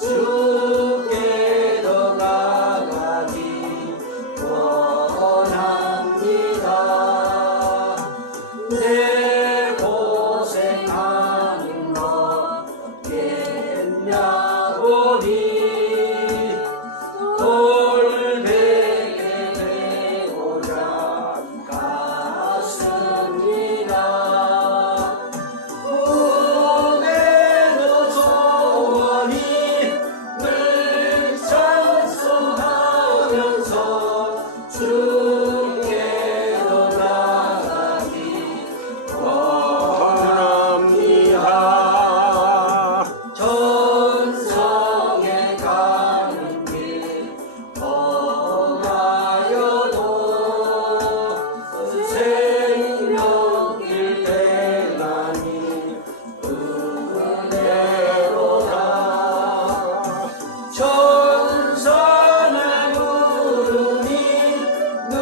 주께 더 나가기 원합니다. 내 고생하는 것 겠냐보니 돌베개 되고자 갔습니다. 꿈에도 소원이 늘 찬송하면서 주께로 나가기 원합니다. 전성에 가는 길 험하여도 생명길 대나니 은혜로다. 천사나 구름이 늘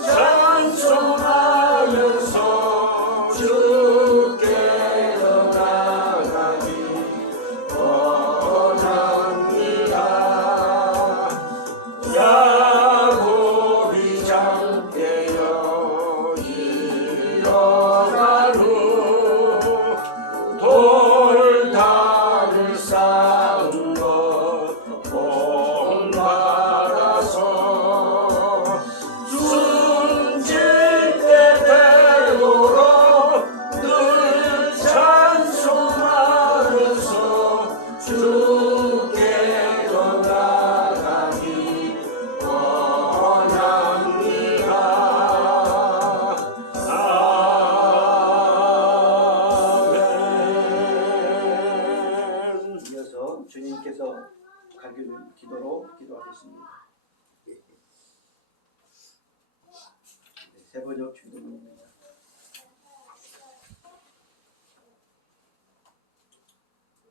찬송하면서 주께로 나가기 원합니다. 야곱이 잠깨어 일어난 후 돌담을 쌓은 것 본받아서 숨질 때 되도록 늘 찬송하면서 주께로 나가기 원합니다. 아멘. 이어서 주님께서 가길 기도로 기도하겠습니다. 세 번역 주님입니다.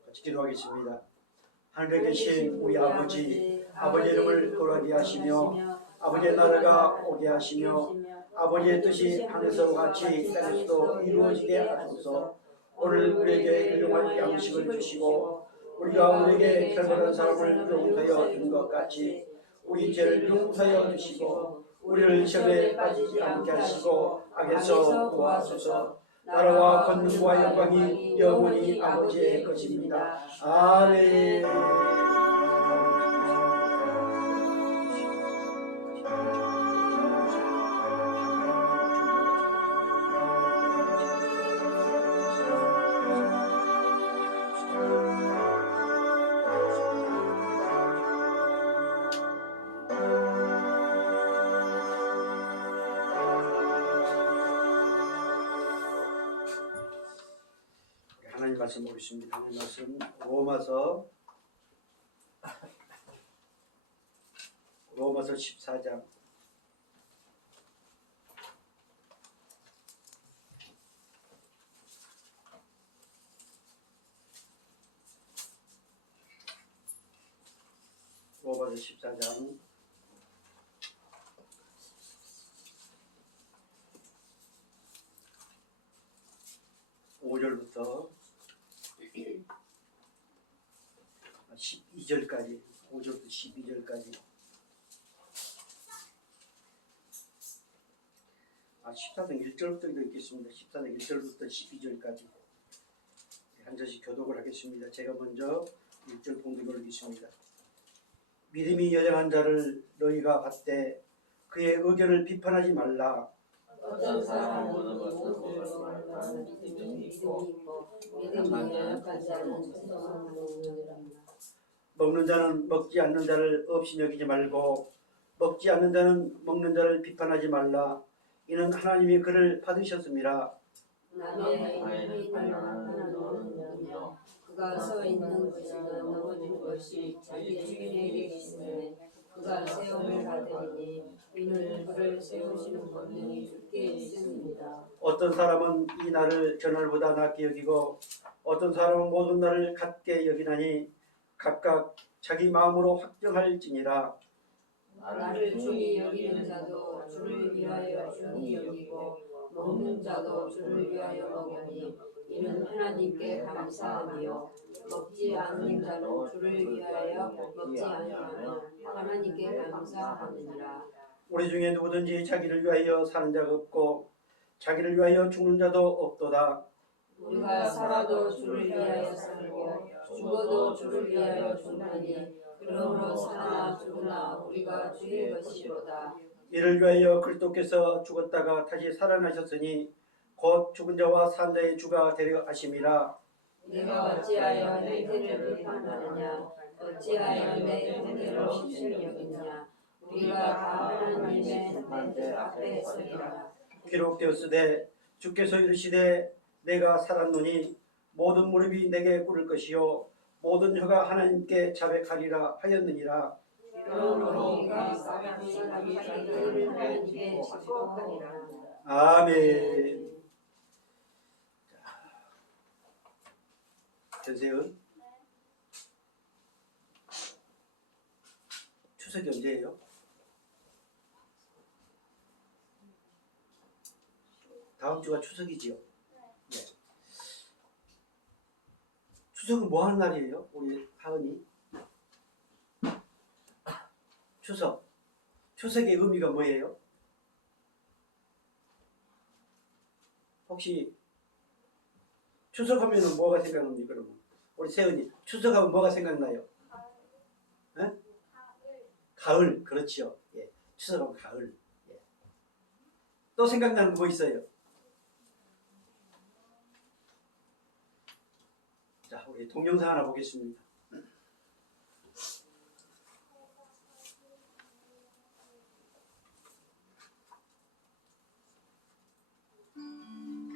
같이 기도하겠습니다. 하늘에 계신 우리 아버지, 아버지의 이름을 거룩하게 하시며 아버지의 나라가 오게 하시며 아버지의 뜻이 하늘에서 같이 땅에서도 이루어지게 하소서. 오늘 우리에게 일용할 양식을 주시고 우리가 우리에게 결박한 사람을 용서하여 준 것 같이 우리 죄를 용서하여 주시고 우리를 시험에 빠지지 않게 하시고 악에서 구하소서. 나라와 권능과 영광이 영원히 아버지의 것입니다. 아멘. 하나님 말씀 보겠습니다. 하나님 말씀 로마서 14장 로마서 14장 5절부터 12절까지 5절부터 12절까지 14장 1절부터 읽겠습니다. 14장 1절부터 12절까지 한 절씩 교독을 하겠습니다. 제가 먼저 1절 봉독을 읽겠습니다. 믿음이 여정한 자를 너희가 받되 그의 의견을 비판하지 말라. 어떤 사람은 모든 것을 말하는 믿음이 있고 믿음이 연약한 자는 천성하는 능력이라. 먹는 자는 먹지 않는 자를 없이 여기지 말고 먹지 않는 자는 먹는 자를 비판하지 말라. 이는 하나님이 그를 받으셨습니다. 남의 일을 판단하는 너는요 그가 서 있는 것이나 넘어진 것이 자기 주인에게 있으면 그가 세움을 받으리니 이는 그를 세우시는 권능이 주께 있습니다. 어떤 사람은 이 날을 전날보다 낮게 여기고 어떤 사람은 모든 날을 같게 여기나니 각각 자기 마음으로 확정할지니라. 나를 중히 여기는 자도 주를 위하여 중히 여기고 먹는 자도 주를 위하여 먹으니 이는 하나님께 감사함이요 먹지 않는 자는 주를 위하여 먹지 아니하며 하나님께 감사하느니라. 우리 중에 누구든지 자기를 위하여 사는 자가 없고 자기를 위하여 죽는 자도 없도다. 우리가 살아도 주를 위하여 살고 죽어도 주를 위하여 죽나니 그러므로 사나 죽으나 우리가 주의 것이로다. 이를 위하여 그리스도께서 죽었다가 다시 살아나셨으니 곧 죽은 자와 산 자의 주가 되려 하심이라. 내가 어찌하여 형제를 비판하느냐 어찌하여 내 형제를 실실히 여기느냐 우리가 다 하나님의 형제 앞에 서리라. 기록되었으되 주께서 이르시되 내가 살았노니 모든 무릎이 내게 꿇을 것이요 모든 혀가 하나님께 자백하리라 하였느니라. 그러므로 우리가 사람이 자기를 하나님께 축복하리라. 아멘. 전세은 추석이 언제예요? 다음 주가 추석이지요. 네. 추석은 뭐 하는 날이에요? 우리 하은이? 추석. 추석의 의미가 뭐예요? 혹시 추석하면 뭐가 생각납니까? 그러면 우리 세은이 추석하면 뭐가 생각나요? 에? 가을. 그렇지요. 예. 추석하면 가을. 예. 또 생각나는 거 뭐 있어요? 자, 우리 동영상 하나 보겠습니다.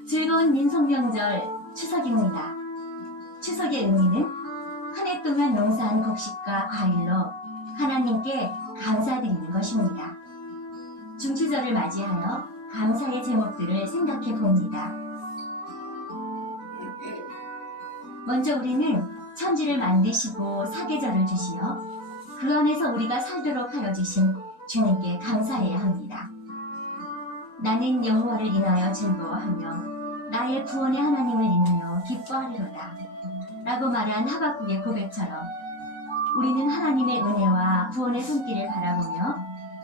즐거운 민속명절 추석입니다. 추석의 의미는 한 해 동안 농사한 곡식과 과일로 하나님께 감사드리는 것입니다. 중추절을 맞이하여 감사의 제목들을 생각해 봅니다. 먼저 우리는 천지를 만드시고 사계절을 주시어 그 안에서 우리가 살도록 하여 주신 주님께 감사해야 합니다. 나는 여호와를 인하여 즐거워하며 나의 구원의 하나님을 인하여 기뻐하리로다 라고 말한 하박국의 고백처럼 우리는 하나님의 은혜와 구원의 손길을 바라보며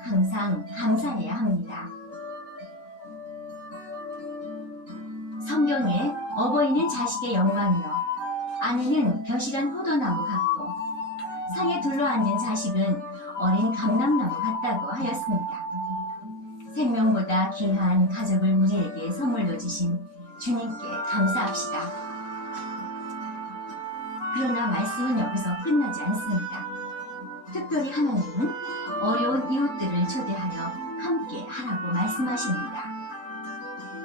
항상 감사해야 합니다. 성경에 어버이는 자식의 영광이요 아내는 벼실한 포도나무 같고 상에 둘러앉은 자식은 어린 감람나무 같다고 하였습니다. 생명보다 귀한 가족을 우리에게 선물로 주신 주님께 감사합시다. 그러나 말씀은 여기서 끝나지 않습니다. 특별히 하나님은 어려운 이웃들을 초대하여 함께 하라고 말씀하십니다.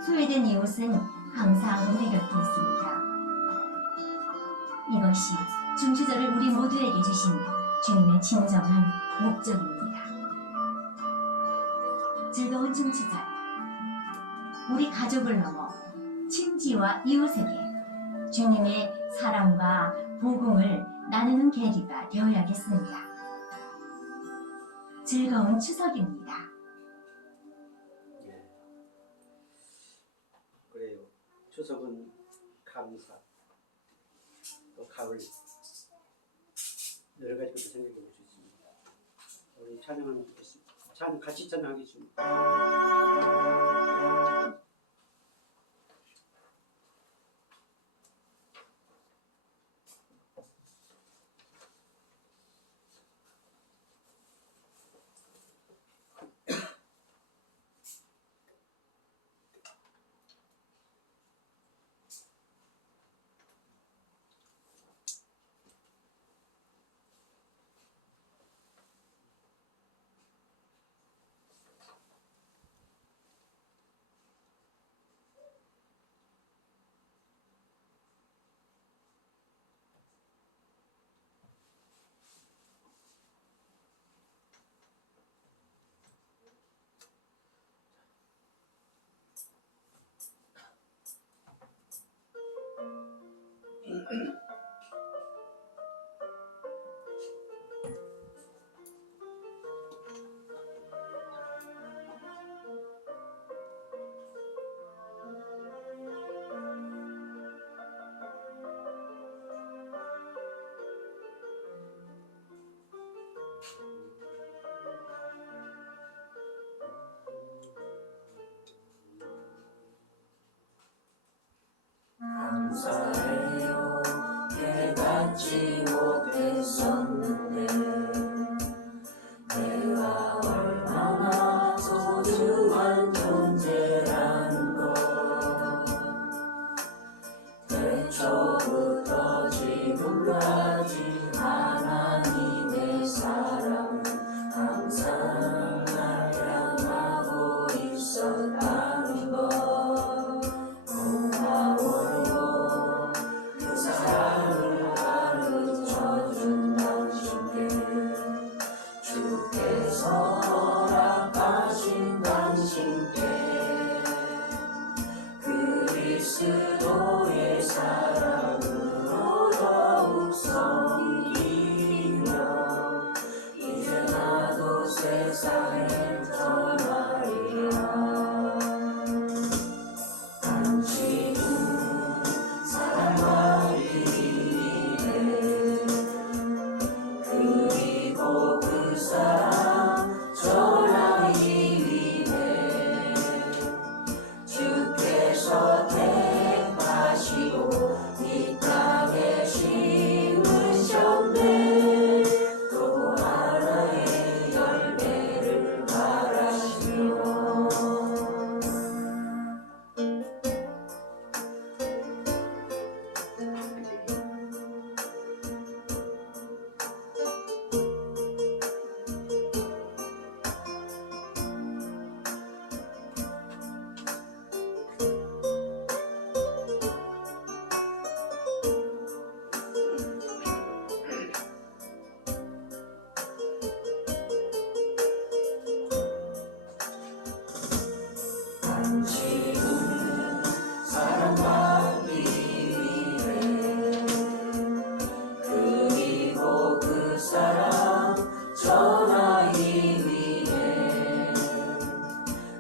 소외된 이웃은 항상 우리 곁에 있습니다. 이것이 중추절을 우리 모두에게 주신 주님의 진정한 목적입니다. 즐거운 중추절, 우리 가족을 넘어 친지와 이웃에게 주님의 사랑과 복음을 나누는 계기가 되어야겠습니다. 즐거운 추석입니다. 예. 그래요. 추석은 감사, 또 가을, 여러 가지 것을 생각해 볼 수 있습니다. 우리 찬양하면 좋겠습니다. 같이 찬양하겠습니다. 받지 못했었는데 내가 얼마나 소중한 존재라는 것 태초부터 지금까지 하나님의 사랑은 항상 날 향하고 있었다는 것 고마워요 그 사랑을 가르쳐준 당신께 주께서 허락하신 당신께 그리스도의 사랑으로 더욱 섬기며 이제 나도 세상에 떠나리라 당신은 사랑과 비밀에 그리고 그 사랑 전하기 위해 주께서 택하시고 이 땅에 심으셨네 또 하나의 열매를 바라시며 당신은 사랑받기 위해 그리고 그 사랑 전하기 위해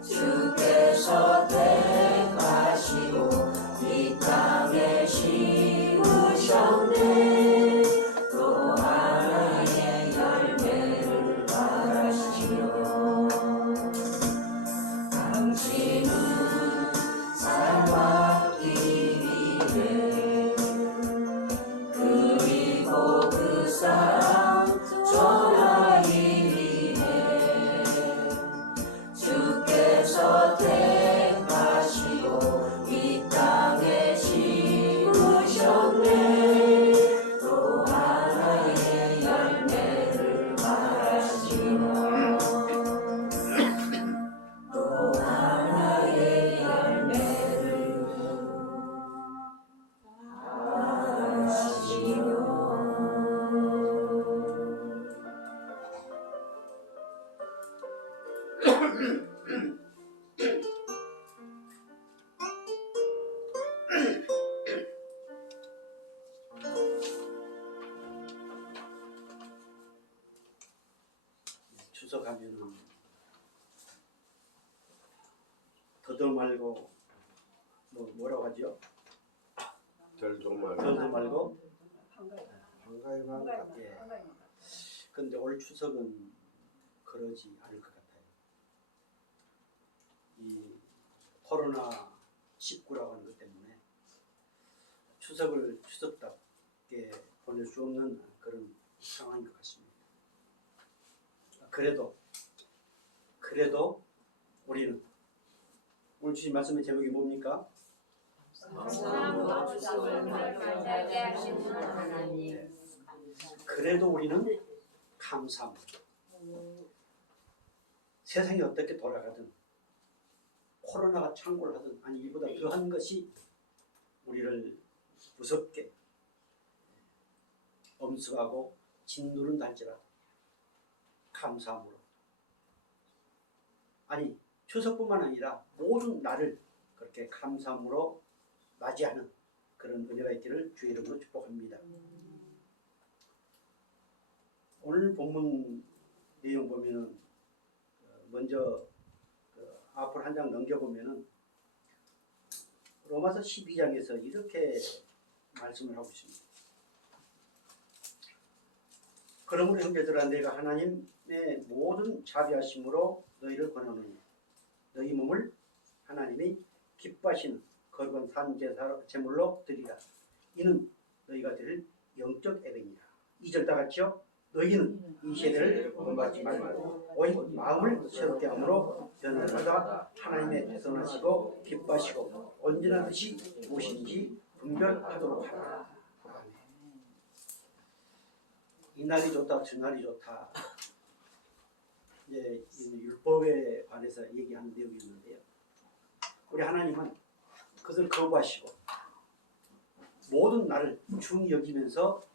주께서 택하시고 이 땅에 심으셨네 또 하나의 열매를 바라시며 당신은 사랑받기 위해 그리고 그 사랑 전하기 위해 주께서 택하시고 이 땅에 심으셨네 또 하나의 열매를 바라시며 또 하나의 열매를 바라시며 추석하면은 더도 말고 뭐라고 하죠? 덜도 말고 더도 말고 한가위만 예. 근데 올 추석은 그러지 않을 것 같아요. 이 코로나 19라고 하는 것 때문에 추석을 추석답게 보낼 수 없는 그런 상황인 것 같습니다. 그래도 우리는 오늘 주신 말씀의 제목이 뭡니까? 감사함으로 추석을 맞이하게 하시는 하나님 그래도 우리는 감사합니다. 세상이 어떻게 돌아가든 코로나가 창궐 하든 아니 이보다 더한 것이 우리를 무섭게 엄습하고 짓누른다 할지라도 감사함으로 아니 추석뿐만 아니라 모든 날을 그렇게 감사함으로 맞이하는 그런 은혜가 있기를 주의 이름으로 축복합니다. 오늘 본문 내용 보면은 먼저 앞으로 한 장 넘겨보면은 로마서 12장에서 이렇게 말씀을 하고 있습니다. 그러므로 형제들아 내가 하나님의 모든 자비하심으로 너희를 권하노니 너희 몸을 하나님이 기뻐하시는 거룩한 산 제물로 드리라. 이는 너희가 드릴 영적 2절 다 같이요. 너희는 이 세대를 본받지 말고 오직 마음을 새롭게 함으로 변화를 받아 하나님의 대선하시고 기뻐하시고 언제나 듯이 무엇인지 분별하도록 하라. 이 날이 좋다, 저 날이 좋다. 이제 율법에 관해서 얘기하는 내용이 있는데요. 우리 하나님은 그것을 거부하시고 모든 날을 중히 여기면서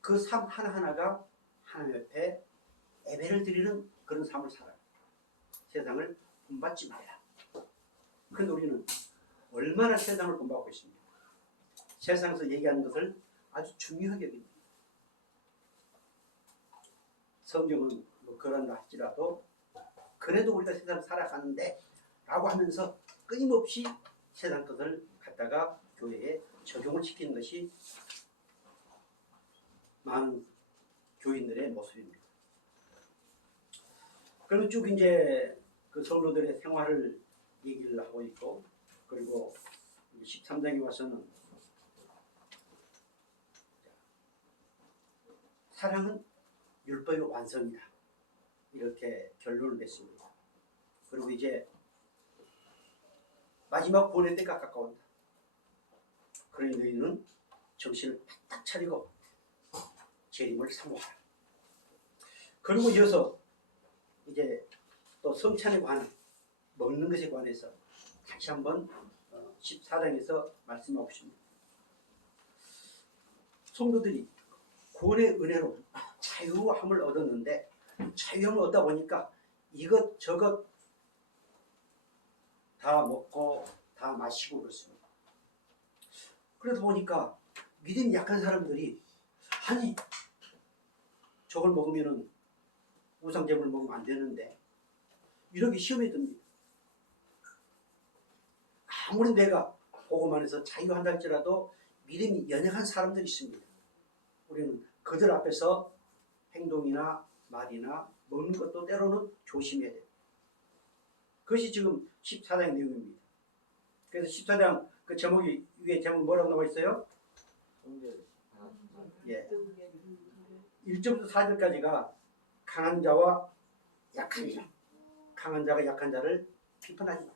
그 삶 하나하나가 하나님 옆에 예배를 드리는 그런 삶을 살아요. 세상을 본받지 말라. 그런데 우리는 얼마나 세상을 본받고 있습니까? 세상에서 얘기하는 것을 아주 중요하게 여깁니다. 성경은 뭐 그런다 할지라도 그래도 우리가 세상을 살아가는데 라고 하면서 끊임없이 세상 것을 갖다가 교회에 적용을 시키는 것이 많은 교인들의 모습입니다. 그리고 쭉 이제 그 성도들의 생활을 얘기를 하고 있고, 그리고 13장에 와서는 사랑은 율법의 완성이다. 이렇게 결론을 냈습니다. 그리고 이제 마지막 보낼 때가 가까운다. 그러니 너희는 정신을 바짝 차리고 재림을 사모하라. 그리고 이어서 이제 또 성찬에 관한 먹는 것에 관해서 다시 한번 14장에서 말씀하고 있습니다. 성도들이 구원의 은혜로 자유함을 얻었는데 자유함을 얻다 보니까 이것 저것 다 먹고 다 마시고 그렇습니다. 그러다 보니까 믿음이 약한 사람들이 아니 저걸 먹으면은 우상제물 먹으면 안 되는데 이렇게 시험에 듭니다. 아무리 내가 복음 안에서 자유한다 할지라도 믿음이 연약한 사람들이 있습니다. 우리는 그들 앞에서 행동이나 말이나 먹는 것도 때로는 조심해야 돼요. 그것이 지금 14장의 내용입니다. 그래서 14장 그 제목이 위에 제목 뭐라고 나와 있어요? 예. 1절부터 4절까지가 강한 자와 약한 자, 강한 자가 약한 자를 비판하지 마.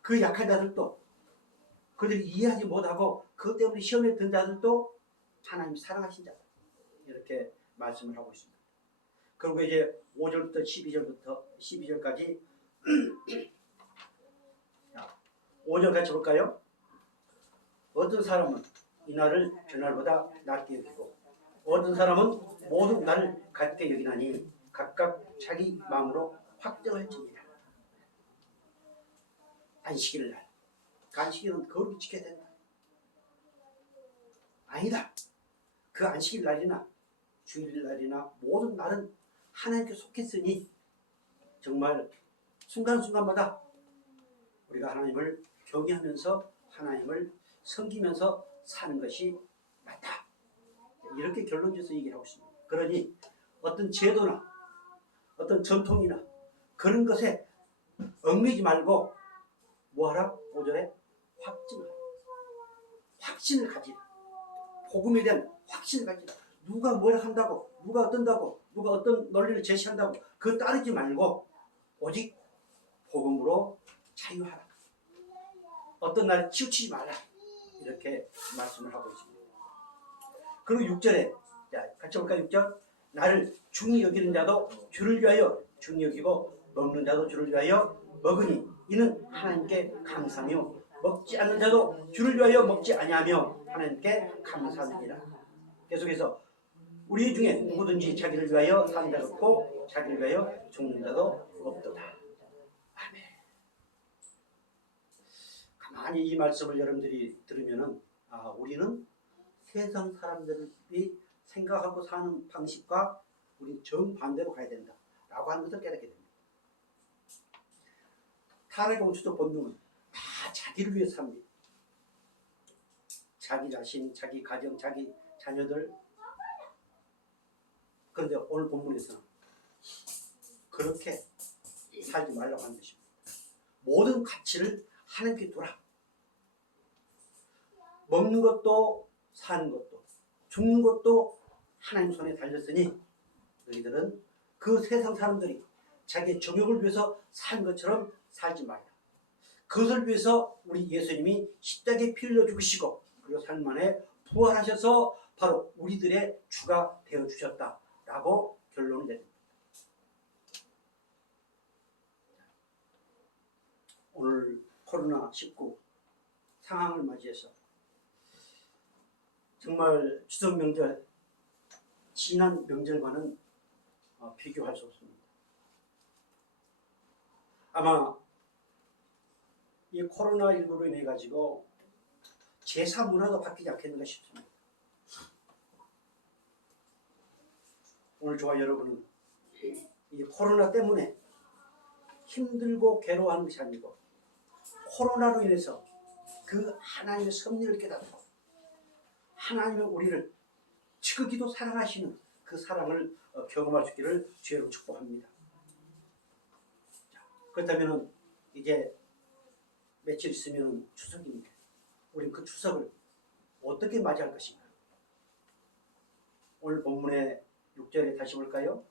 그 약한 자들도 그들이 이해하지 못하고 그것 때문에 시험에 든 자들도 하나님 사랑하신 자다. 이렇게 말씀을 하고 있습니다. 그리고 이제 5절부터 12절까지 5절 같이 볼까요? 어떤 사람은 이날을 저날보다 낮게 여기고 어떤 사람은 모두 나를 같게 여기나니 각각 자기 마음으로 확정할지니라. 안식일 날, 안식일은 거룩히 지켜야 된다. 아니다. 그 안식일 날이나 주일 날이나 모든 날은 하나님께 속했으니 정말 순간순간마다 우리가 하나님을 경외하면서 하나님을 섬기면서 사는 것이 맞다. 이렇게 결론지어서 얘기를 하고 있습니다. 그러니 어떤 제도나 어떤 전통이나 그런 것에 얽매이지 말고 뭐하라? 5절에 확증하라. 확신을 가지라. 복음에 대한 확신을 가지라. 누가 뭐라 한다고, 누가 어떤다고, 누가 어떤 논리를 제시한다고 그거 따르지 말고 오직 복음으로 자유하라. 어떤 날에 치우치지 말라. 이렇게 말씀을 하고 있습니다. 그리고 6절에 같이 볼까요? 6절 나를 중히 여기는 자도 주를 위하여 중히 여기고 먹는 자도 주를 위하여 먹으니 이는 하나님께 감사하며 먹지 않는 자도 주를 위하여 먹지 아니하며 하나님께 감사합니다. 계속해서 우리 중에 누구든지 자기를 위하여 사는 자도 없고 자기를 위하여 죽는 자도 없도다. 아멘. 가만히 이 말씀을 여러분들이 들으면은 우리는 세상 사람들이 생각하고 사는 방식과 우리 정반대로 가야 된다 라고 하는 것을 깨닫게 됩니다. 타락의 원초적 본능은 다 자기를 위해 삽니다. 자기 자신, 자기 가정, 자기 자녀들. 그런데 오늘 본문에서는 그렇게 살지 말라고 하는 것입니다. 모든 가치를 하나님께 두라. 먹는 것도 사는 것도 죽는 것도 하나님 손에 달렸으니 너희들은 그 세상 사람들이 자기의 정욕을 위해서 산 것처럼 살지 말라. 그것을 위해서 우리 예수님이 십자가에 피 흘려 죽으시고 그리고 3일 만에 부활하셔서 바로 우리들의 주가 되어주셨다라고 결론을 내립니다. 오늘 코로나19 상황을 맞이해서 정말 추석 명절 지난 명절과는 비교할 수 없습니다. 아마 이 코로나19로 인해 가지고 제사 문화도 바뀌지 않겠는가 싶습니다. 오늘 저와 여러분은 이 코로나 때문에 힘들고 괴로워하는 것이 아니고 코로나로 인해서 그 하나님의 섭리를 깨닫고 하나님의 우리를 지극히도 사랑하시는 그 사랑을 경험할 수 있기를 주여로 축복합니다. 그렇다면 이제 며칠 있으면 추석입니다. 우리는 그 추석을 어떻게 맞이할 것인가? 오늘 본문의 6절에 다시 볼까요?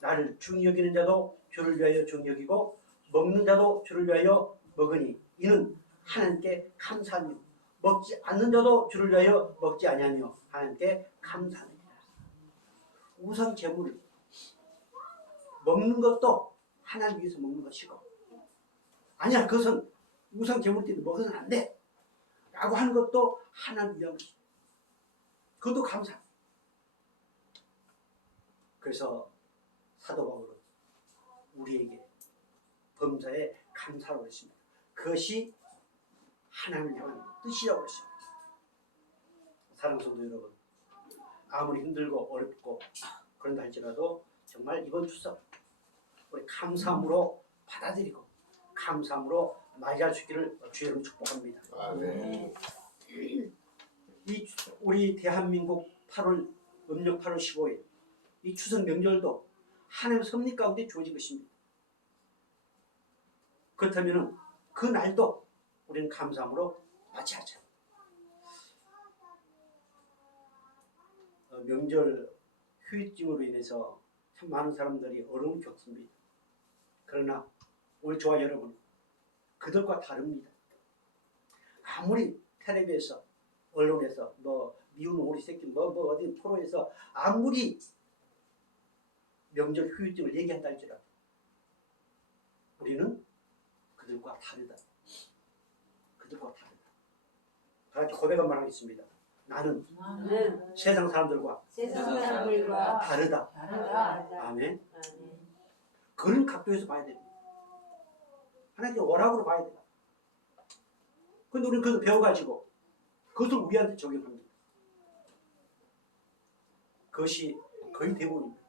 나를 중히 여기는 자도 주를 위하여 중히 여기고 먹는 자도 주를 위하여 먹으니 이는 하나님께 감사하며 먹지 않는 자도 주를 위하여 먹지 아니하며 하나님께 감사하느니라. 우상 제물을 먹는 것도 하나님 위해서 먹는 것이고 아니야 그것은 우상 제물 때문에 먹어서는 안 돼 라고 하는 것도 하나님 위한 것이고 그것도 감사. 그래서 사도 바울은 우리에게 범사에 감사라고 했습니다. 그것이 하나님을 향한 뜻이라고 했습니다. 사랑하는 성도 여러분, 아무리 힘들고 어렵고 그런다 할지라도 정말 이번 추석 우리 감사함으로 받아들이고 감사함으로 맞이할 수 있기를 주여로 축복합니다. 아멘. 이 우리 대한민국 8월 음력 8월 15일 이 추석 명절도 하나님의 섭리 가운데 주어진 것입니다. 그렇다면 그 날도 우리는 감사함으로 맞이하자. 명절 휴일증으로 인해서 참 많은 사람들이 어려움을 겪습니다. 그러나 우리 저와 여러분 그들과 다릅니다. 아무리 텔레비에서 언론에서 뭐 미운 오리 새끼 뭐 어디 프로에서 아무리 명절 휴일증을 얘기한다 할지라도 우리는 그들과 다르다. 그들과 다르다. 다 같이 고백 한번 하겠습니다. 나는 세상 사람들과 다르다. 아멘. 그런 각도에서 봐야 됩니다. 하나님의 오락으로 봐야 돼요. 그런데 우리는 그것을 배워가지고 그것을 우리한테 적용합니다. 그것이 거의 대부분입니다.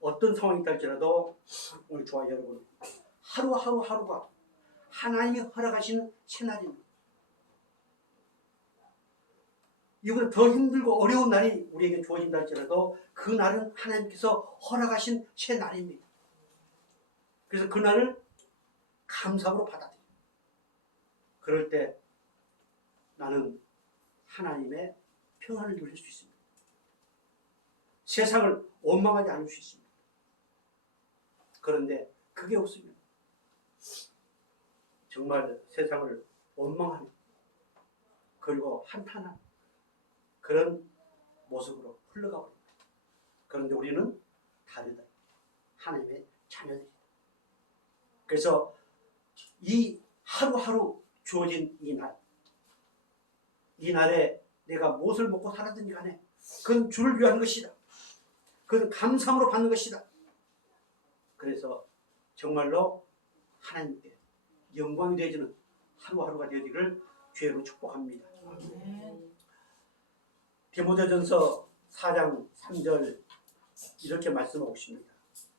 어떤 상황이 있달지라도 오늘 저와 여러분 하루하루가 하나님이 허락하시는 새날입니다. 이보다 더 힘들고 어려운 날이 우리에게 주어진다 할지라도 그 날은 하나님께서 허락하신 새날입니다. 그래서 그 날을 감사함으로 받아들여요. 그럴 때 나는 하나님의 평안을 누릴 수 있습니다. 세상을 원망하지 않을 수 있습니다. 그런데 그게 없으면 정말 세상을 원망하는 그리고 한탄하는 그런 모습으로 흘러가 버립니다. 그런데 우리는 다르다. 하나님의 자녀들이다. 그래서 이 하루하루 주어진 이 날에 내가 무엇을 먹고 살았든지 간에 그건 주를 위한 것이다. 그건 감사함으로 받는 것이다. 그래서 정말로 하나님께 영광이 되어지는 하루하루가 되어지기를 주의로 축복합니다. 디모데전서 4장 3절 이렇게 말씀하고 있습니다.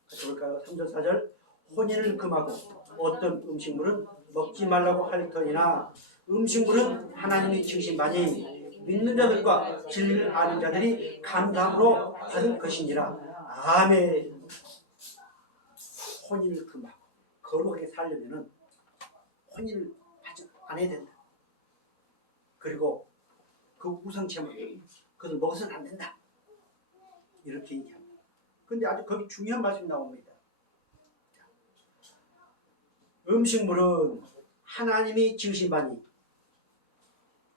같이 볼까요? 3절 4절 혼인을 금하고 어떤 음식물은 먹지 말라고 할 터이나 음식물은 하나님이 지으신 바니 믿는 자들과 진리를 아는 자들이 감사함으로 받을 것이니라. 아멘. 혼인을 금하고 거룩하게 살려면 혼인을 안 해야 된다. 그리고 그 우상체물 그것을 먹어서는 안 된다. 이렇게 얘기합니다. 근데 아주 거기 중요한 말씀이 나옵니다. 음식물은 하나님이 지으신 바니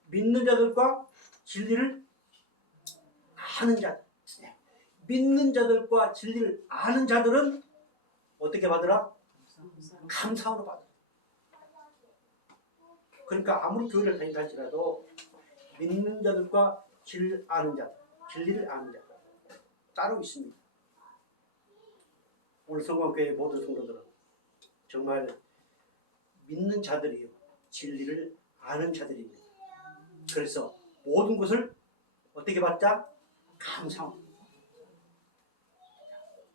믿는 자들과 진리를 아는 자들. 믿는 자들과 진리를 아는 자들은 어떻게 받으라? 감사함으로 받으라. 그러니까 아무리 교회를 다닌다 할지라도 믿는 자들과 진리를 아는 자들, 진리를 아는 자들 따로 있습니다. 오늘 성광교회 모든 성도들은 정말 믿는 자들이요 진리를 아는 자들입니다. 그래서 모든 것을 어떻게 받자? 감사함.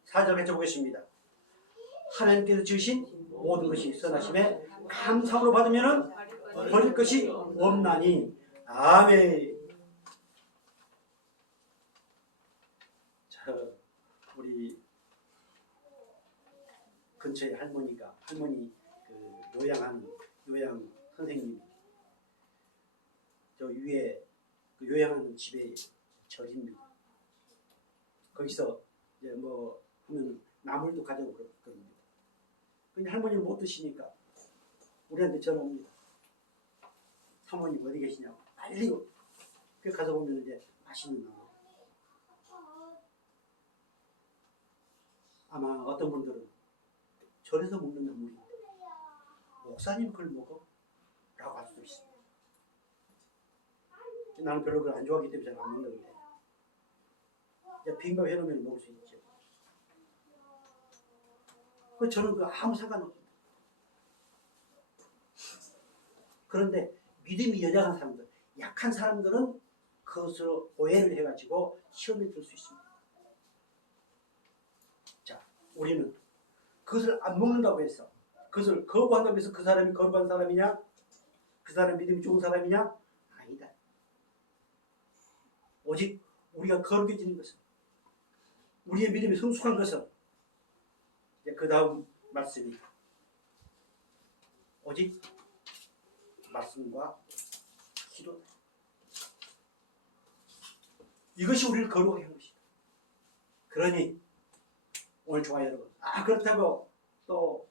4절 해보겠습니다. 하나님께서 주신 모든 것이 선하심에 감사함으로 받으면 버릴 것이 없나니. 아멘. 자, 우리 근처에 할머니 그 요양 선생님이 저 위에 그 요양하는 집에 절입니다. 거기서 이제 뭐 하면 나물도 가져오고 그러거든요. 근데 할머니는 못 드시니까 우리한테 전화옵니다. 사모님 어디 계시냐고. 빨리 그 가서 보면 이제 맛있는 나물. 아마 어떤 분들은 절에서 먹는 나물이 목사님 그걸 먹어? 라고 할 수도 있습니다. 나는 별로 그걸 안 좋아하기 때문에 잘 안 먹는데 비빔밥 해놓으면 먹을 수 있죠. 저는 그 아무 상관없습니다. 그런데 믿음이 여전한 사람들, 약한 사람들은 그것을 오해를 해가지고 시험에 들 수 있습니다. 자, 우리는 그것을 안 먹는다고 해서 그것을 거부한다고 해서 그 사람이 거룩한 사람이냐? 그 사람 믿음이 좋은 사람이냐? 아니다. 오직 우리가 거룩해지는 것은 우리의 믿음이 성숙한 것은 그 다음 말씀이 오직 말씀과 기도. 이것이 우리를 거룩하게 하는 것이다. 그러니 오늘 좋아요 여러분. 그렇다고 또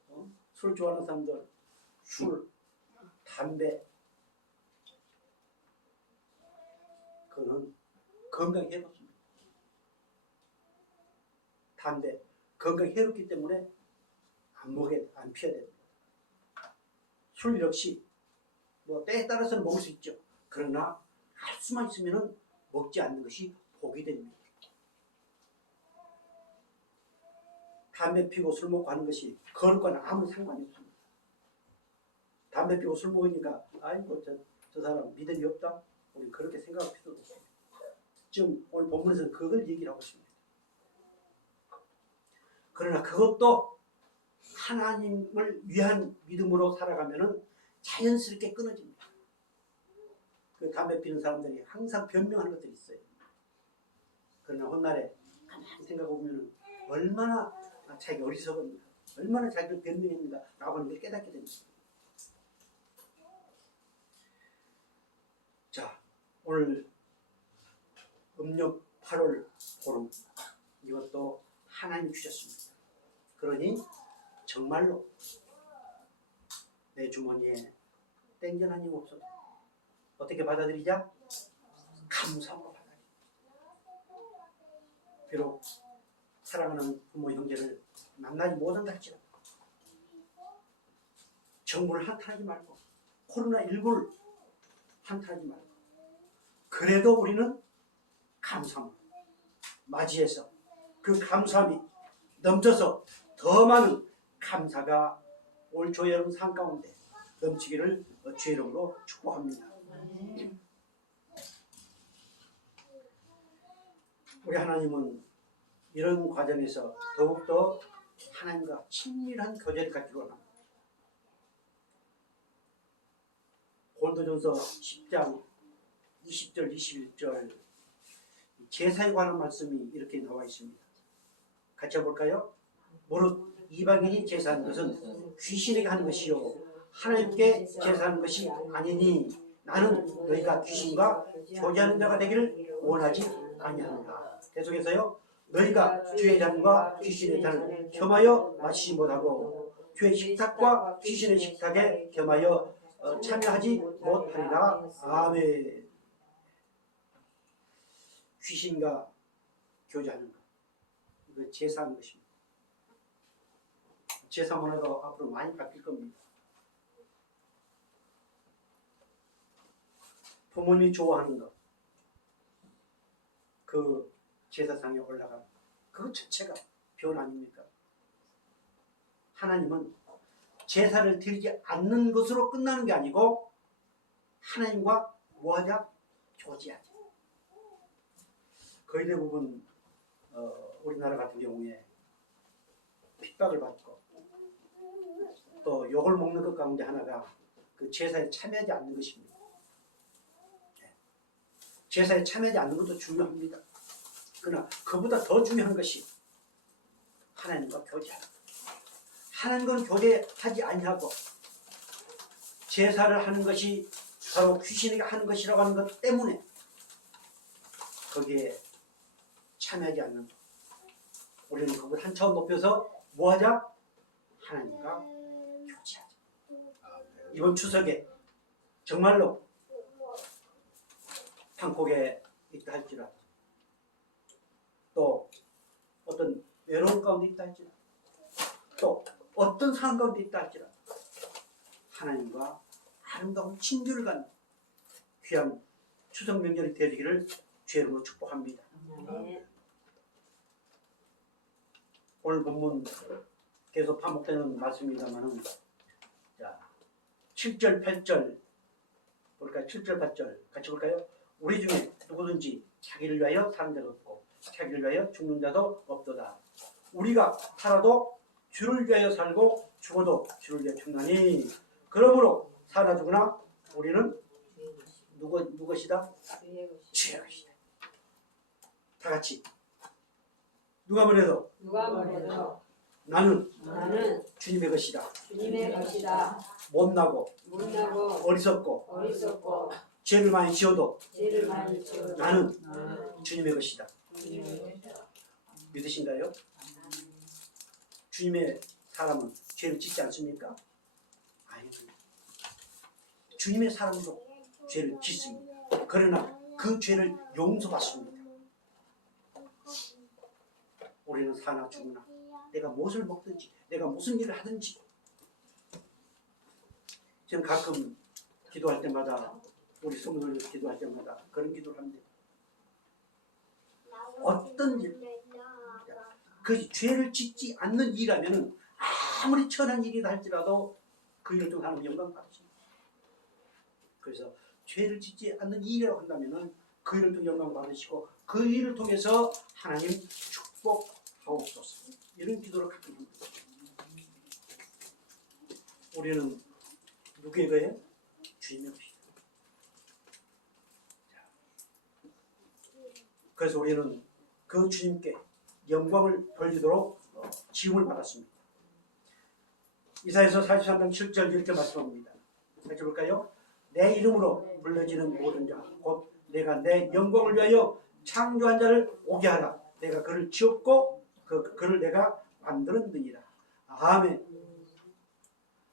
술 좋아하는 사람들 술, 담배 그거는 건강에 해롭습니다. 담배 건강에 해롭기 때문에 안 피워야 됩니다. 술 역시 뭐 때에 따라서는 먹을 수 있죠. 그러나 할 수만 있으면 먹지 않는 것이 복이 됩니다. 담배 피고 술 먹고 하는 것이 거룩과는 아무 상관이 없습니다. 담배 피고 술 먹으니까 아이고 저 사람 믿음이 없다. 우리 그렇게 생각할 필요도 없습니다. 지금 오늘 본문에서는 그걸 얘기를 하고 있습니다. 그러나 그것도 하나님을 위한 믿음으로 살아가면은 자연스럽게 끊어집니다. 그 담배 피는 사람들이 항상 변명하는 것들이 있어요. 그러나 훗날에 가만히 생각해보면 얼마나 자기가 어리석은가, 얼마나 자기를 변명했는가 라고 하는 걸 깨닫게 됩니다. 자, 오늘 음력 8월 보름 이것도 하나님이 주셨습니다. 그러니 정말로 내 주머니에 땡전 한 입 없어도 어떻게 받아들이자? 감사함으로 받아들이자. 비록 사랑하는 부모 형제를 만나지 못한다 할지라도 정부를 한탄하지 말고 코로나19를 한탄하지 말고 그래도 우리는 감사함을 맞이해서 그 감사함이 넘쳐서 더 많은 감사가 올 초 여름 삶 가운데 넘치기를 주의 이름으로 축복합니다. 우리 하나님은 이런 과정에서 더욱더 하나님과 친밀한 교제를 갖기로 합니다. 고린도전서 10장 20절 21절 제사에 관한 말씀이 이렇게 나와 있습니다. 같이 해볼까요? 무릇 이방인이 제사하는 것은 귀신에게 하는 것이요 하나님께 제사하는 것이 아니니 나는 너희가 귀신과 교제하는 자가 되기를 원하지 아니하노라. 계속해서요. 너희가 주의 잔과 귀신의 잔을 겸하여 마시지 못하고 주의 식탁과 귀신의 식탁에 겸하여 참여하지 못하리라. 아멘. 귀신과 교제하는 것, 이거 제사하는 것입니다. 제사 문화가 앞으로 많이 바뀔 겁니다. 부모님이 좋아하는 것, 그 제사상에 올라가는 그 자체가 변 아닙니까? 하나님은 제사를 드리지 않는 것으로 끝나는 게 아니고 하나님과 뭐하자? 교제하자. 거의 대부분 우리나라 같은 경우에 핍박을 받고 또 욕을 먹는 것 가운데 하나가 그 제사에 참여하지 않는 것입니다. 제사에 참여하지 않는 것도 중요합니다. 그러나 그보다 더 중요한 것이 하나님과 교제하는 것. 하나님과는 교제하지 아니하고 제사를 하는 것이 바로 귀신에게 하는 것이라고 하는 것 때문에 거기에 참여하지 않는 것. 우리는 그걸 한 차원 높여서 뭐하자? 하나님과 교제하자. 이번 추석에 정말로 방콕에 있다 할지라도 또 어떤 외로운 가운데 있다 할지라도 또 어떤 상황 가운데 있다 할지라도 하나님과 아름다운 친교를 갖는 귀한 추석 명절이 되기를 주의 이름으로 축복합니다. 오늘 본문 계속 반복되는 말씀입니다만은 자 7절 8절 볼까요? 7절 8절 같이 볼까요? 우리 중에 누구든지 자기를 위하여 사는 자도 없고 자기를 위하여 죽는 자도 없도다. 우리가 살아도 주를 위하여 살고 죽어도 주를 위하여 죽나니 그러므로 살아 죽으나 우리는 누구시다? 주의 것이다. 다 같이 누가 뭐래도 나는 주님의 것이다. 주님의 것이다. 못나고 못나고 어리석고 죄를 많이 지어도 죄를 많이 지어도 나는 주님의 것이다. 믿으신가요? 주님의 사람은 죄를 짓지 않습니까? 아닙니다. 주님의 사람도 죄를 짓습니다. 그러나 그 죄를 용서받습니다. 우리는 사나 죽으나 내가 무엇을 먹든지 내가 무슨 일을 하든지 저는 가끔 기도할 때마다 우리 성도들 기도할 때마다 그런 기도를 합니다. 어떤 일, 그 죄를 짓지 않는 일이라면 아무리 천한 일이다 할지라도 그 일을 통해 하나님 영광 받으십니다. 그래서 죄를 짓지 않는 일이라고 한다면 그 일을 통해 영광 받으시고 그 일을 통해서 하나님 축복하옵소서. 이런 기도를 가끔 합니다. 우리는 누구의 거예요? 주님의 것이다. 그래서 우리는 그 주님께 영광을 돌리도록 지음을 받았습니다. 이사야서 43장 7절 이렇게 말씀합니다. 같이 볼까요? 내 이름으로 불러지는 모든 자 곧 내가 내 영광을 위하여 창조한 자를 오게 하라. 내가 그를 지었고 그를 내가 만들었느니라. 아멘.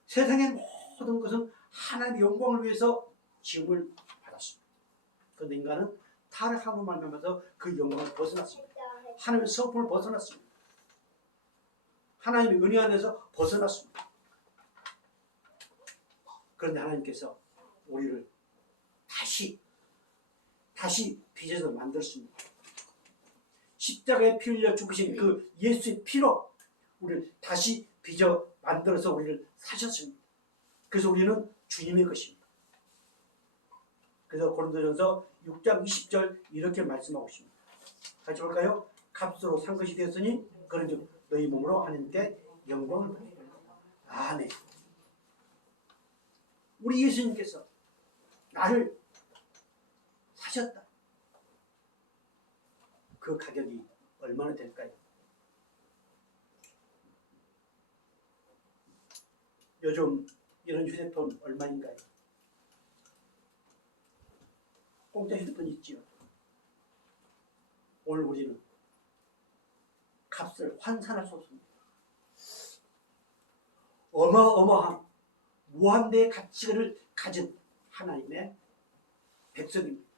세상의 모든 것은 하나님의 영광을 위해서 지음을 받았습니다. 그런데 인간은 타락함을 말미암아서 그 영광을 벗어났습니다. 하나님의 성품을 벗어났습니다. 하나님의 은혜 안에서 벗어났습니다. 그런데 하나님께서 우리를 다시 빚어서 만들었습니다. 십자가에 피 흘려 죽으신 그 예수의 피로 우리를 다시 빚어 만들어서 우리를 사셨습니다. 그래서 우리는 주님의 것입니다. 그래서 고린도전서 6장 20절 이렇게 말씀하고 있습니다. 같이 볼까요? 값으로 산 것이 되었으니 그런즉 너희 몸으로 하나님께 영광을 받으라. 아멘. 우리 예수님께서 나를 사셨다. 그 가격이 얼마나 될까요? 요즘 이런 휴대폰 얼마인가요? 공짜 휴대폰 있지요. 오늘 우리는 값을 환산할 수 없습니다. 어마어마한 무한대의 가치를 가진 하나님의 백성입니다.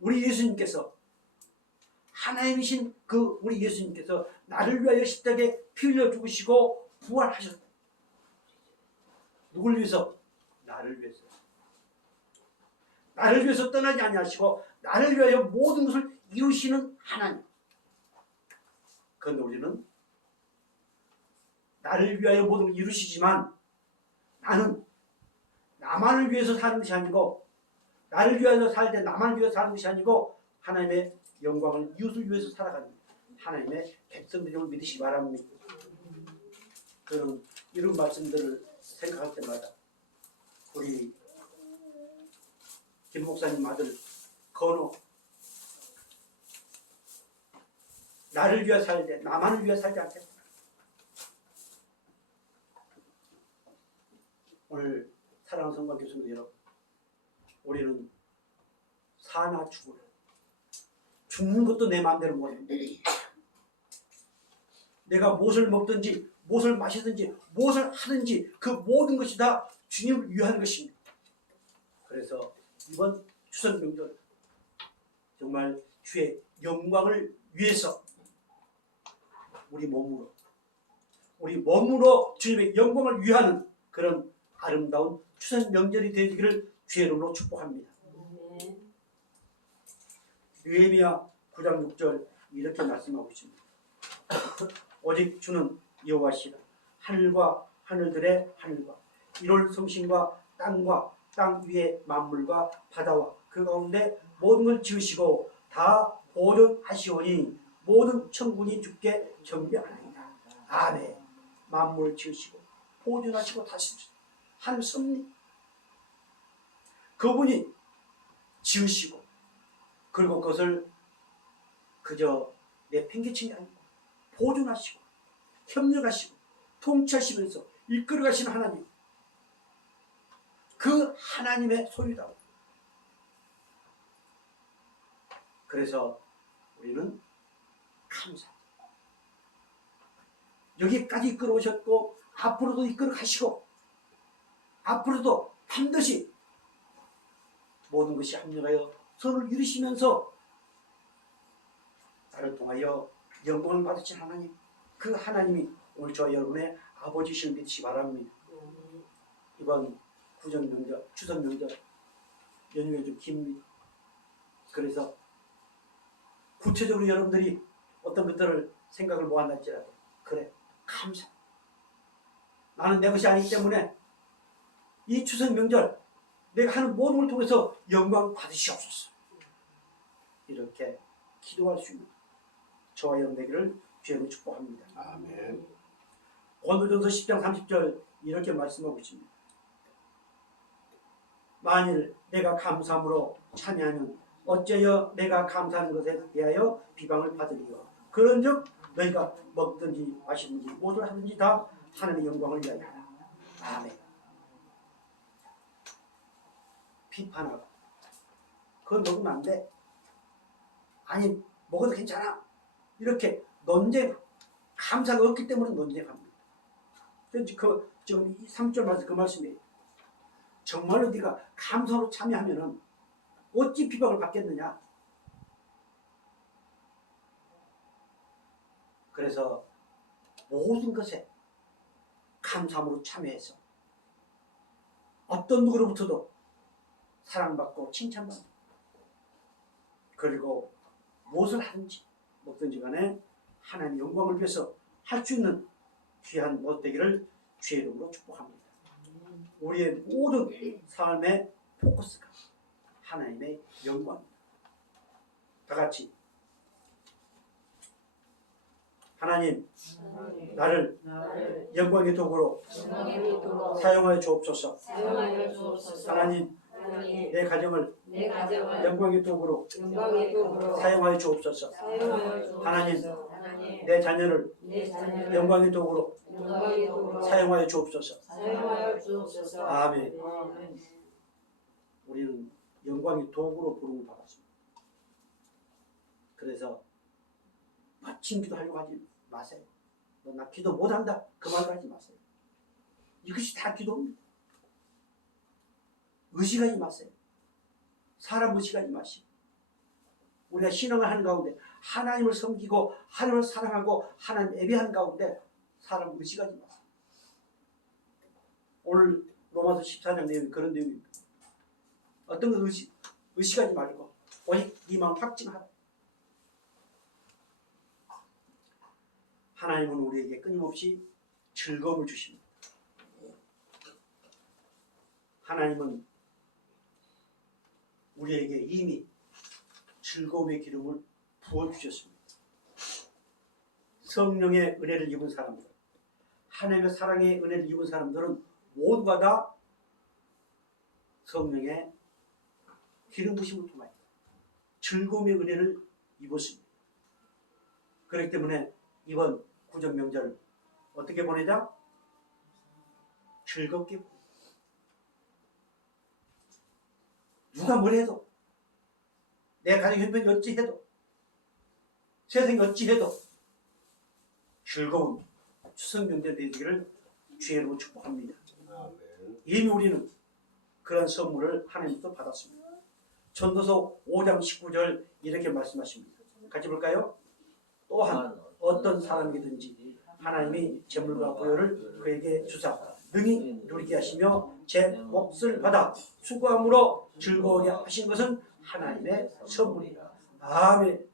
우리 예수님께서 하나님이신 그 우리 예수님께서 나를 위하여 십자가에 피 흘려 죽으시고 부활하셨다. 누굴 위해서? 나를 위해서. 나를 위해서 떠나지 아니하시고 나를 위하여 모든 것을 이루시는 하나님. 그런데 우리는 나를 위하여 모든 걸 이루시지만 나는 나만을 위해서 사는 것이 아니고 나를 위하여 살 때 나만을 위해서 사는 것이 아니고 하나님의 영광을 이웃을 위해서 살아가는 하나님의 백성들임을 믿으시기 바랍니다. 저는 이런 말씀들을 생각할 때마다 우리 김 목사님 아들 건호 나를 위해 살되 나만을 위해 살지 않겠다. 오늘 사랑하는 성도 교수님들 여러분, 우리는 사나 죽으라. 죽는 것도 내 마음대로 못합니다. 내가 무엇을 먹든지 무엇을 마시든지 무엇을 하든지 그 모든 것이 다 주님을 위한 것입니다. 그래서 이번 추석 명절 정말 주의 영광을 위해서 우리 몸으로 주님의 영광을 위하는 그런 아름다운 추석 명절이 되기를 주의 이름으로 축복합니다. 느헤미야 9장 6절 이렇게 말씀하고 있습니다. 오직 주는 여호와시라. 하늘과 하늘들의 하늘과 이롤 성신과 땅과 땅 위의 만물과 바다와 그 가운데 모든 걸 지으시고 다 보존하시오니 모든 천군이 주께 경배하나이다. 아멘. 만물을 지으시고 보존하시고 다스리시고 하늘 섭리 그분이 지으시고 그리고 그것을 그저 내팽개치는 게 아니고 보존하시고 협력하시고 통치하시면서 이끌어가시는 하나님, 그 하나님의 소유다. 그래서 우리는 감사합니다. 여기까지 이끌어오셨고 앞으로도 이끌어가시고 앞으로도 반드시 모든 것이 합력하여 선을 이루시면서 나를 통하여 영광을 받으신 하나님, 그 하나님이 오늘 저와 여러분의 아버지실 믿으시기 바랍니다. 이번 구정 명절, 추석 명절 연휴가 좀 깁니다. 그래서 구체적으로 여러분들이 어떤 것들을 생각을 모았날지라도 그래, 감사. 나는 내 것이 아니기 때문에 이 추석 명절 내가 하는 모든 걸 통해서 영광 받으시옵소서. 이렇게 기도할 수 있는 저와 여러분 되기를 주님으로 축복합니다. 아멘. 고린도전서 10장 30절 이렇게 말씀하고 있습니다. 만일 내가 감사함으로 참여하면 어째여 내가 감사하는 것에 대하여 비방을 받으리요. 그런즉 너희가 먹든지 마시든지 무엇을 하든지 다 하나님의 영광을 위하여 하라. 아멘. 비판하고 그건 먹으면 안 돼. 아니 먹어도 괜찮아. 이렇게 논쟁, 감사가 없기 때문에 논쟁합니다. 지금 이 3절 말씀 그 말씀이에요. 정말로 네가 감사로 참여하면은 어찌 비방을 받겠느냐. 그래서 모든 것에 감사함으로 참여해서 어떤 누구로부터도 사랑받고 칭찬받고 그리고 무엇을 하든지 먹든지 간에 하나님 영광을 위해서 할 수 있는 귀한 것 되기를 주의 이름으로 축복합니다. 우리의 모든 삶의 포커스가 하나님의 영광입니다. 다 같이 하나님 나를 영광의 도구로 사용하여 주옵소서. 하나님 내 가정을 영광의 도구로 사용하여 주옵소서. 하나님 내 자녀를 영광의 도구로 사용하여 주옵소서. 아멘. 우리 영광의 도구로 부름을 받았습니다. 그래서 멋진 기도하려고 하지 마세요. 나 기도 못한다 그 말을 하지 마세요. 이것이 다 기도입니다. 의식하지 마세요. 사람 의식하지 마시고 우리가 신앙을 하는 가운데 하나님을 섬기고 하나님을 사랑하고 하나님 예배하는 가운데 사람 의식하지 마세요. 오늘 로마서 14장 내용이 그런 내용입니다. 어떤 걸 의식하지 말고 오직 이 마음 확증하라. 하나님은 우리에게 끊임없이 즐거움을 주십니다. 하나님은 우리에게 이미 즐거움의 기름을 부어주셨습니다. 성령의 은혜를 입은 사람들, 하나님의 사랑의 은혜를 입은 사람들은 모두가 다 성령의 기름 부심을 통하여 즐거움의 은혜를 입었습니다. 그렇기 때문에 이번 구전 명절을 어떻게 보내자? 즐겁게 보내자. 누가 뭘 해도 내 가정 형편이 어찌해도 세상이 어찌해도 즐거운 추석 명절 되기를 주의 이름으로 축복합니다. 아멘. 이미 우리는 그런 선물을 하나님부터 받았습니다. 전도서 5장 19절 이렇게 말씀하십니다. 같이 볼까요? 또한 어떤 사람이든지 하나님이 재물과 부여를 그에게 주사 능히 누리게 하시며 제 몫을 받아 수고함으로 즐거우게 하신 것은 하나님의 선물이다. 아멘.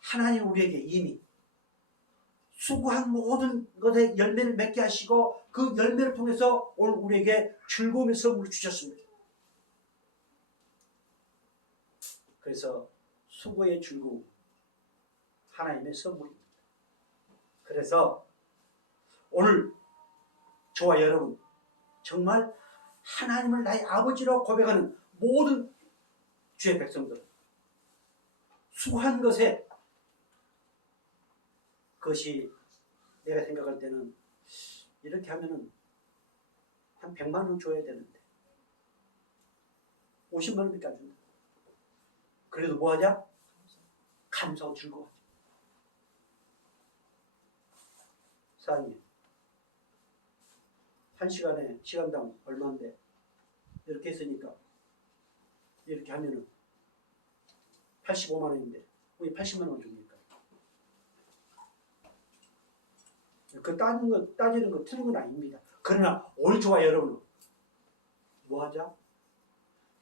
하나님 우리에게 이미 수고한 모든 것에 열매를 맺게 하시고 그 열매를 통해서 오늘 우리에게 즐거움의 선물을 주셨습니다. 그래서 수고의 즐거움 하나님의 선물입니다. 그래서 오늘 저와 여러분 정말 하나님을 나의 아버지로 고백하는 모든 주의 백성들 수고한 것에 그것이 내가 생각할 때는 이렇게 하면은 한 100만 원 줘야 되는데 50만 원밖에 안 준다. 그래도 뭐하냐? 감사하고 즐거워하죠. 사장님 한 시간에 시간당 얼마인데 이렇게 했으니까 이렇게 하면은 85만 원인데 왜 80만 원 줍니까? 그 따지는 거 틀린 건 아닙니다. 그러나 오늘 저와 여러분은 뭐하자?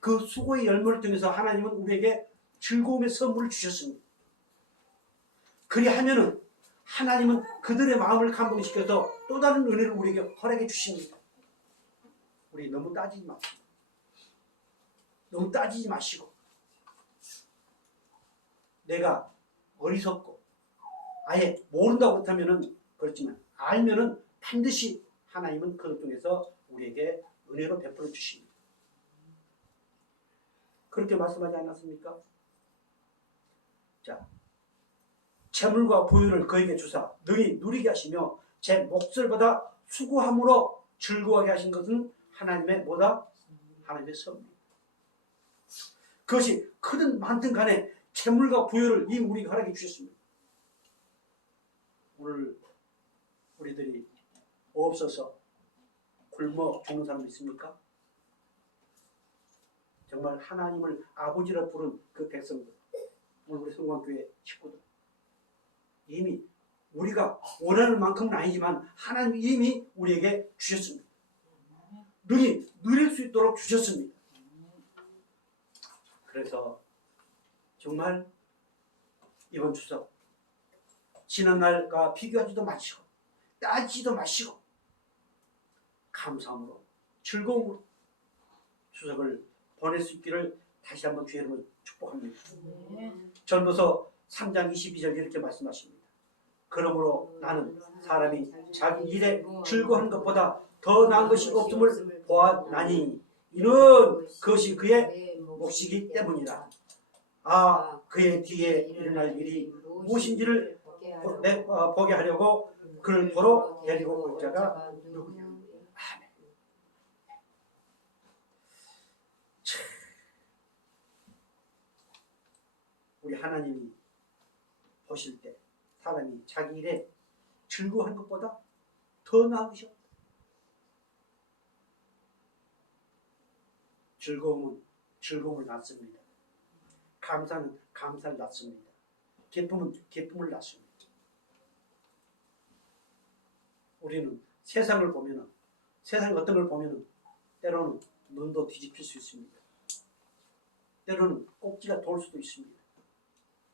그 수고의 열매를 통해서 하나님은 우리에게 즐거움의 선물을 주셨습니다. 그리하면은 하나님은 그들의 마음을 감동시켜서 또 다른 은혜를 우리에게 허락해 주십니다. 우리 너무 따지지 마시고 너무 따지지 마시고 내가 어리석고 아예 모른다고 그렇다면은 그렇지만 알면은 반드시 하나님은 그것 중에서 우리에게 은혜로 베풀어 주십니다. 그렇게 말씀하지 않았습니까? 자, 재물과 부유를 그에게 주사 능히 누리게 하시며 제 몫을 받아 수고함으로 즐거워하게 하신 것은 하나님의 뭐다? 하나님의 선물. 그것이 크든 많든 간에 재물과 부유를 이미 우리에게 허락해 주셨습니다. 오늘 우리들이 없어서 굶어 죽는 사람 있습니까? 정말 하나님을 아버지라 부른 그 백성들, 오늘 우리 성광교회 식구들 이미 우리가 원하는 만큼은 아니지만 하나님이 이미 우리에게 주셨습니다. 능히 누릴 수 있도록 주셨습니다. 그래서 정말 이번 추석 지난 날과 비교하지도 마시고 따지지도 마시고 감사함으로 즐거움으로 추석을 보낼 수 있기를 다시 한번 주의 이름으로 축복합니다. 전도서 3장 22절 이렇게 말씀하십니다. 그러므로 나는 사람이 자기 일에 즐거워하는 것보다 더 나은 것이 없음을 보았나니 이는 그것이 그의 몫이기 때문이라. 아, 그의 뒤에 일어날 일이 무엇인지를 보게 하려고 그를 보러 데리고 올 자가 누구냐. 아멘. 우리 하나님이 보실 때 사람이 자기 일에 즐거워하는 것보다 더 나은 것이 없다. 즐거움은 즐거움을 낳습니다. 감사는 감사를 낳습니다. 기쁨은 기쁨을 낳습니다. 우리는 세상을 보면은, 세상에 어떤 걸 보면은 때로는 눈도 뒤집힐 수 있습니다. 때로는 꼭지가 돌 수도 있습니다.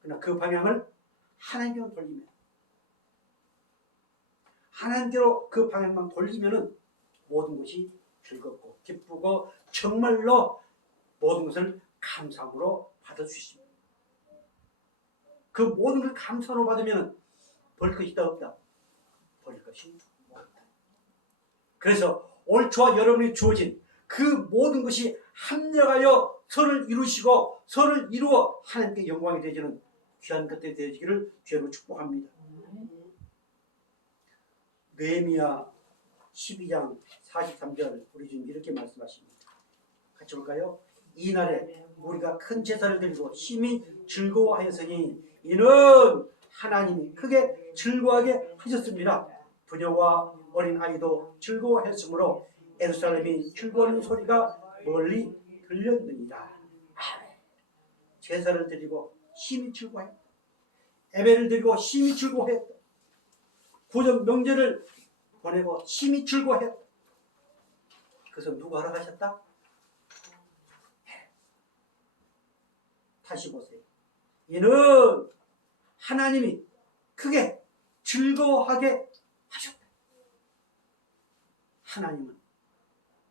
그러나 그 방향을 하나님께로 돌리면, 하나님께로 그 방향만 돌리면은 모든 것이 즐겁고 기쁘고 정말로 모든 것을 감사함으로 받을 수 있습니다. 그 모든 걸 감사로 받으면 볼 것이 있다 없다? 볼 것이 없다. 그래서 옳초와 여러분이 주어진 그 모든 것이 합력하여 선을 이루시고 선을 이루어 하나님께 영광이 되지는 귀한 것들이 되시기를 주로 축복합니다. 느헤미야 12장 43절 우리 주님 이렇게 말씀하십니다. 같이 볼까요? 이날에 우리가 큰 제사를 드리고 심히 즐거워하였으니 이는 하나님이 크게 즐거워하게 하셨습니다. 부녀와 어린 아이도 즐거워했으므로 예루살렘이 즐거워하는 소리가 멀리 들렸느니라. 제사를 드리고 심히 즐거워했다. 예배를 드리고 심히 즐거워했다. 구정 명절을 보내고 심히 즐거워했다. 그것은 누가 허락하셨다? 다시 보세요. 이는 하나님이 크게 즐거워하게 하셨다. 하나님은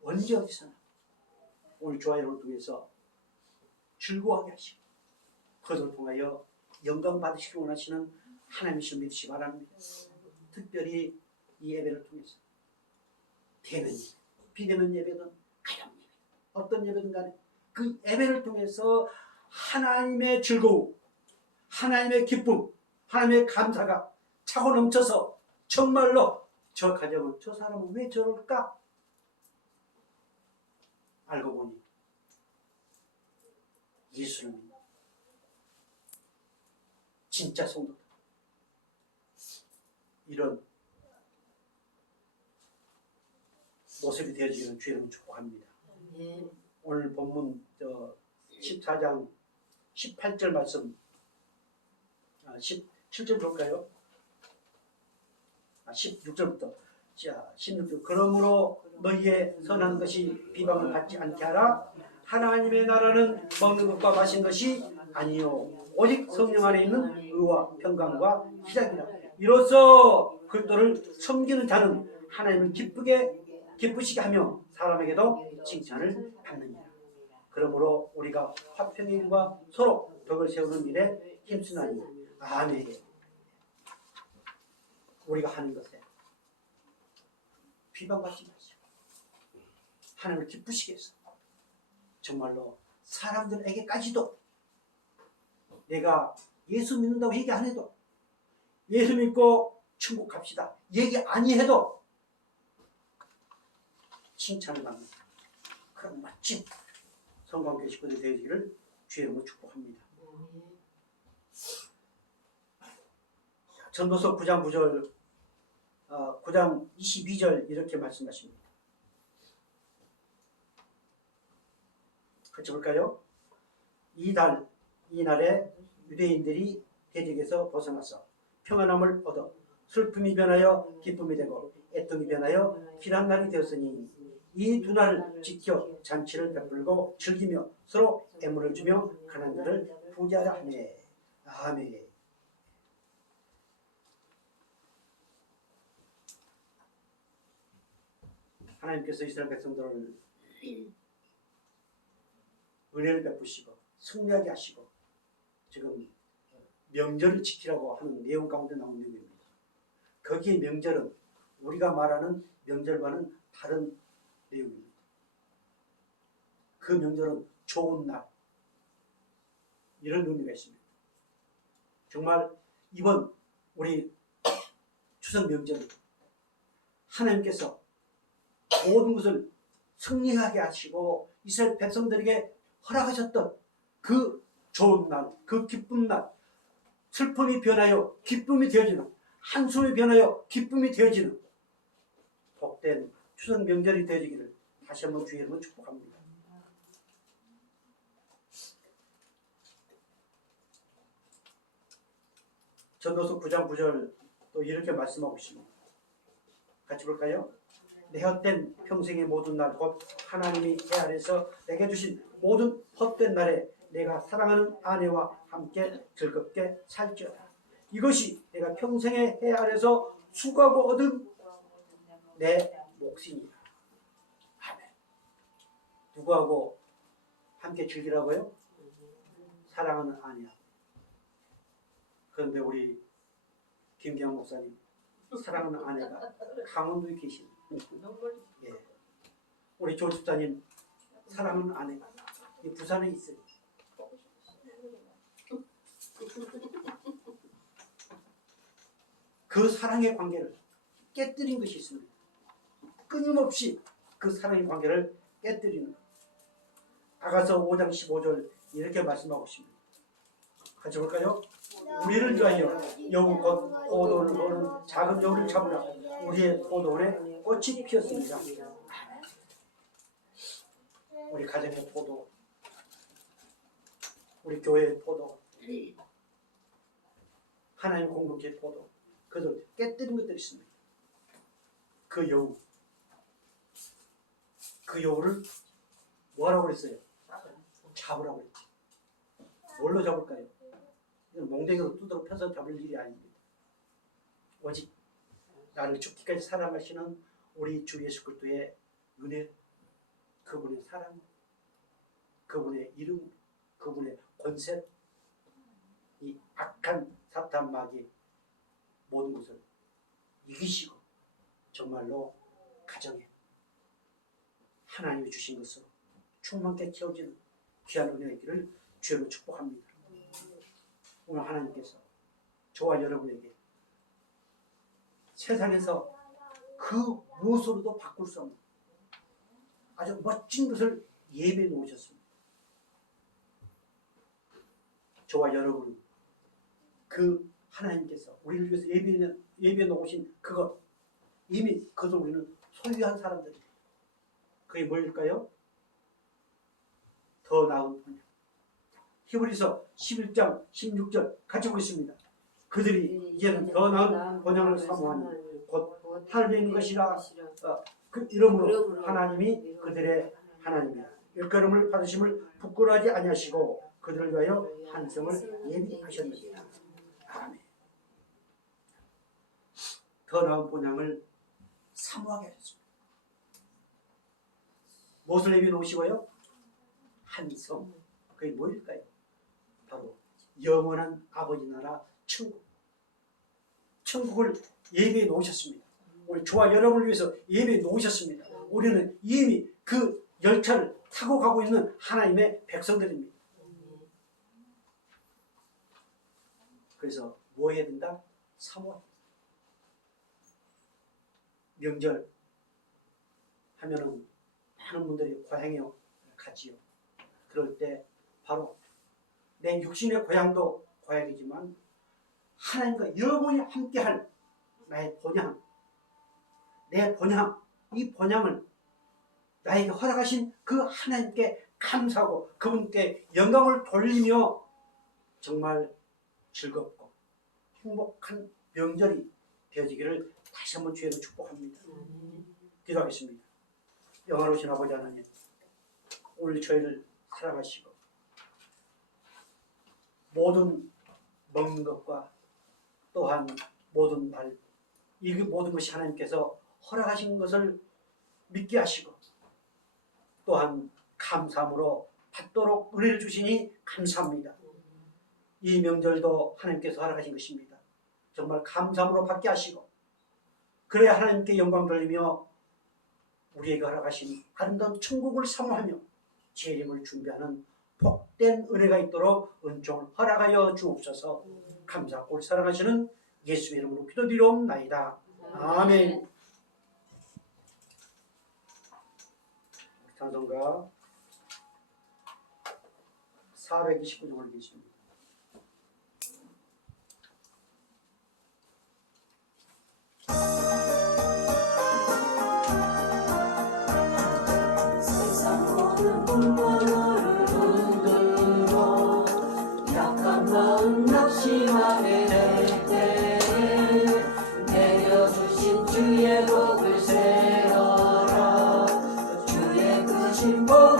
언제 어디서나 오늘 주아이를 통해서 즐거워하게 하시고 그것을 통하여 영광 받으시기 원하시는 하나님이신 믿으시기 바랍니다. 특별히 이 예배를 통해서 되는 예배, 비되는 예배든 가정 예배, 어떤 예배든 간에 그 예배를 통해서 하나님의 즐거움, 하나님의 기쁨, 하나님의 감사가 차고 넘쳐서 정말로 저 가정은, 저 사람은 왜 저럴까? 알고 보니 예수는 진짜 성도다. 이런 모습이 되어지기를 주님은 축복합니다. 오늘 본문 14장 18절 말씀 17절 볼까요? 16절부터 자 16절 그러므로 너희의 선한 것이 비방을 받지 않게 하라. 하나님의 나라는 먹는 것과 마시는 것이 아니요 오직 성령 안에 있는 의와 평강과 희락이라. 이로써 그리스도를 섬기는 자는 하나님을 기쁘시게 하며 사람에게도 칭찬을 받느니라. 그러므로 우리가 화평의 일과 서로 덕을 세우는 일에 힘쓰나니 아멘. 우리가 하는 것에 비방받지 마시고 하나님을 기쁘시게 해서 정말로 사람들에게까지도 내가 예수 믿는다고 얘기 안 해도 예수 믿고 천국 갑시다 얘기 아니해도 칭찬을 받는 그런 멋진 성광교회 식구들이 되기를 주의 이름으로 축복합니다. 전도서 9장 9절 9장 22절 이렇게 말씀하십니다. 같이 볼까요? 이날에 유대인들이 대적에서 벗어나서 평안함을 얻어 슬픔이 변하여 기쁨이 되고 애통이 변하여 피난 날이 되었으니 이 두 날을 지켜 잔치를 베풀고 즐기며 서로 애물을 주며 가난한 자를 부자하라 하네. 아멘. 하나님께서 이스라엘 백성들을 은혜를 베푸시고 승리하게 하시고 지금 명절을 지키라고 하는 내용 가운데 나온 내용입니다. 거기에 명절은 우리가 말하는 명절과는 다른 내용입니다. 그 명절은 좋은 날 이런 의미가 있습니다. 정말 이번 우리 추석 명절은 하나님께서 모든 것을 승리하게 하시고 이스라엘 백성들에게 허락하셨던 그 좋은 날, 그 기쁜 날, 슬픔이 변하여 기쁨이 되어지는, 한숨이 변하여 기쁨이 되어지는 복된 추석 명절이 되어지기를 다시 한번 주의 이름으로 축복합니다. 전도서 9장 9절 또 이렇게 말씀하고 있습니다. 같이 볼까요? 내 헛된 평생의 모든 날 곧 하나님이 해 아래서 내게 주신 모든 헛된 날에 내가 사랑하는 아내와 함께 즐겁게 살지어다. 이것이 내가 평생의 해 아래서 수고하고 얻은 내 몫이니라. 아멘. 누구하고 함께 즐기라고요? 사랑하는 아내와. 그런데 우리 김기환 목사님 사랑하는 아내가 강원도에 계십니다. 예. 우리 조 집사님 사랑하는 아내가 이 부산에 있어요. 그 사랑의 관계를 깨뜨린 것이 있습니다. 끊임없이 그 사랑의 관계를 깨뜨리는 것. 아가서 5장 15절 이렇게 말씀하고 있습니다. 같이 볼까요? 우리를 위하여 여우 곧 포도를 거는 작은 여우를 잡으라. 우리의 포도원에 꽃이 피었습니다. 우리 가정의 포도, 우리 교회의 포도, 하나님 공동체의 포도, 그들 깨뜨린 것들이 있습니다. 그 여우, 그 여우를 뭐라고 그랬어요? 잡으라고 그랬지. 뭘로 잡을까요? 몽댕이로 두드러 펴서 잡을 일이 아닙니다. 오직 나를 죽기까지 사랑하시는 우리 주 예수 그리스도의 은혜, 그분의 사랑, 그분의 이름, 그분의 권세, 이 악한 사탄 마귀 모든 것을 이기시고 정말로 가정에 하나님이 주신 것으로 충만케 채워지는 귀한 은혜의 길을 주로 축복합니다. 오늘 하나님께서 저와 여러분에게 세상에서 그 무엇으로도 바꿀 수 없는 아주 멋진 것을 예배해 놓으셨습니다. 저와 여러분, 그 하나님께서 우리를 위해서 예배해 놓으신 그것, 이미 그것을 우리는 소유한 사람들입니다. 그게 뭘까요? 더 나은 분야. 히브리서 11장 16절 같이 보겠습니다. 그들이 이제는 더 나은 번영을 사모하니 곧 하늘에 있는 것이라 그 이름으로 하나님이 그들의 하나님이라. 일컬음을 받으심을 부끄러워하지 아니하시고 그들을 위하여 한성을 예비하셨느니라. 아멘. 더 나은 본향을 사모하게 하셨습니다. 무엇을 예비해 놓으시고요? 한성. 그게 뭐일까요? 바로 영원한 아버지 나라 천국. 천국을 예비해 놓으셨습니다. 우리 저와 여러분을 위해서 예비해 놓으셨습니다. 우리는 이미 그 열차를 타고 가고 있는 하나님의 백성들입니다. 그래서 뭐 해야 된다? 사모하다. 명절 하면은 많은 분들이 고향에 가지요. 그럴 때 바로 내 육신의 고향도 고향이지만 하나님과 영원히 함께할 나의 본향, 내 본향, 이 본향을 나에게 허락하신 그 하나님께 감사하고 그분께 영광을 돌리며 정말 즐겁고 행복한 명절이 되어지기를 다시 한번 주의로 축복합니다. 기도하겠습니다. 영화로우신 아버지 하나님, 오늘 저희를 사랑하시고 모든 먹는 것과 또한 모든 말, 이 모든 것이 하나님께서 허락하신 것을 믿게 하시고 또한 감사함으로 받도록 은혜를 주시니 감사합니다. 이 명절도 하나님께서 허락하신 것입니다. 정말 감사함으로 받게 하시고 그래야 하나님께 영광 돌리며 우리에게 허락하신 아름다운 천국을 사모하며 재림을 준비하는 복된 은혜가 있도록 은총을 허락하여 주옵소서. 감사하고 사랑하시는 예수의 이름으로 기도드리옵나이다. 아멘. 찬송가 429쪽 올리겠습니다. 세상 모든 분노를 흔들어 약한 마음 낙심하